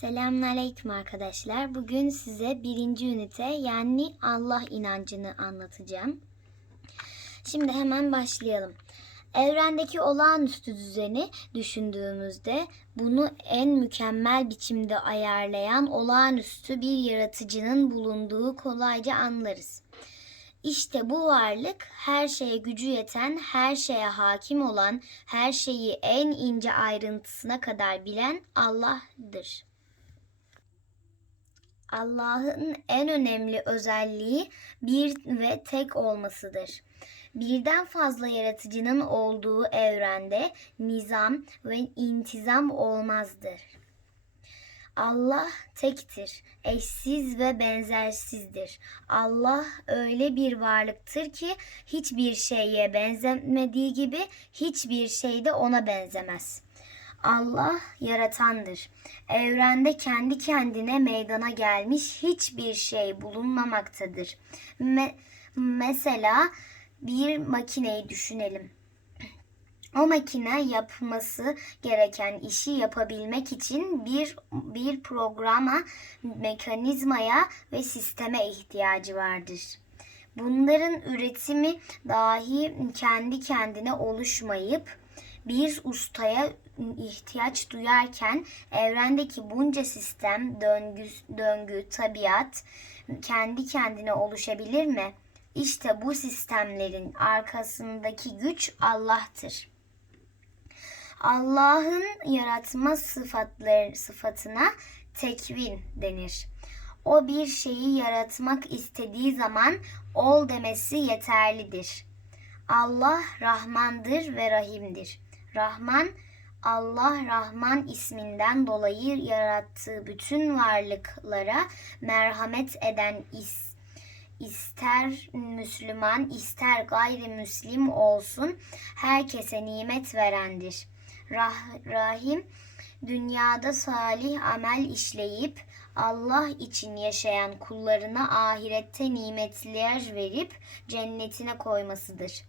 Selamünaleyküm arkadaşlar. Bugün size birinci ünite yani Allah inancını anlatacağım. Şimdi hemen başlayalım. Evrendeki olağanüstü düzeni düşündüğümüzde bunu en mükemmel biçimde ayarlayan olağanüstü bir yaratıcının bulunduğu kolayca anlarız. İşte bu varlık her şeye gücü yeten, her şeye hakim olan, her şeyi en ince ayrıntısına kadar bilen Allah'dır. Allah'ın en önemli özelliği bir ve tek olmasıdır. Birden fazla yaratıcının olduğu evrende nizam ve intizam olmazdır. Allah tektir, eşsiz ve benzersizdir. Allah öyle bir varlıktır ki hiçbir şeye benzemediği gibi hiçbir şey de ona benzemez. Allah yaratandır. Evrende kendi kendine meydana gelmiş hiçbir şey bulunmamaktadır. Me- mesela bir makineyi düşünelim. O makine yapması gereken işi yapabilmek için bir bir programa, mekanizmaya ve sisteme ihtiyacı vardır. Bunların üretimi dahi kendi kendine oluşmayıp bir ustaya ihtiyaç duyarken evrendeki bunca sistem, döngü, döngü, tabiat kendi kendine oluşabilir mi? İşte bu sistemlerin arkasındaki güç Allah'tır. Allah'ın yaratma sıfatları sıfatına tekvin denir. O bir şeyi yaratmak istediği zaman ol demesi yeterlidir. Allah Rahmandır ve Rahim'dir. Rahman Allah Rahman isminden dolayı yarattığı bütün varlıklara merhamet eden is, ister Müslüman ister gayrimüslim olsun herkese nimet verendir. Rah, Rahim dünyada salih amel işleyip Allah için yaşayan kullarına ahirette nimetler verip cennetine koymasıdır.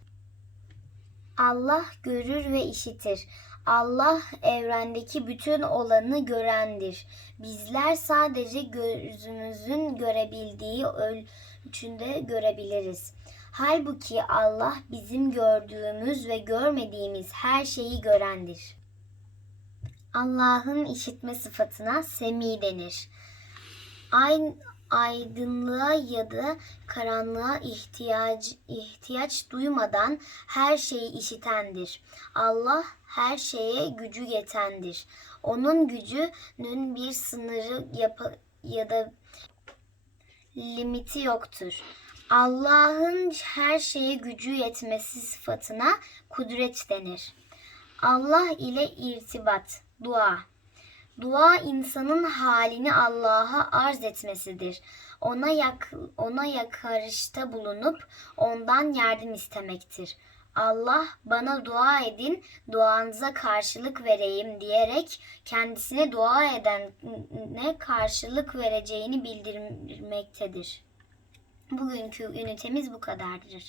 Allah görür ve işitir. Allah evrendeki bütün olanı görendir. Bizler sadece gözümüzün görebildiği ölçünde görebiliriz. Halbuki Allah bizim gördüğümüz ve görmediğimiz her şeyi görendir. Allah'ın işitme sıfatına semi denir. Aynı aydınlığa ya da karanlığa ihtiyaç ihtiyaç duymadan her şeyi işitendir. Allah her şeye gücü yetendir. Onun gücünün bir sınırı yap- ya da limiti yoktur. Allah'ın her şeye gücü yetmesi sıfatına kudret denir. Allah ile irtibat, dua. Dua insanın halini Allah'a arz etmesidir. Ona yak ona yakarışta bulunup ondan yardım istemektir. Allah bana dua edin, duanıza karşılık vereyim diyerek kendisine dua edene karşılık vereceğini bildirmektedir. Bugünkü ünitemiz bu kadardır.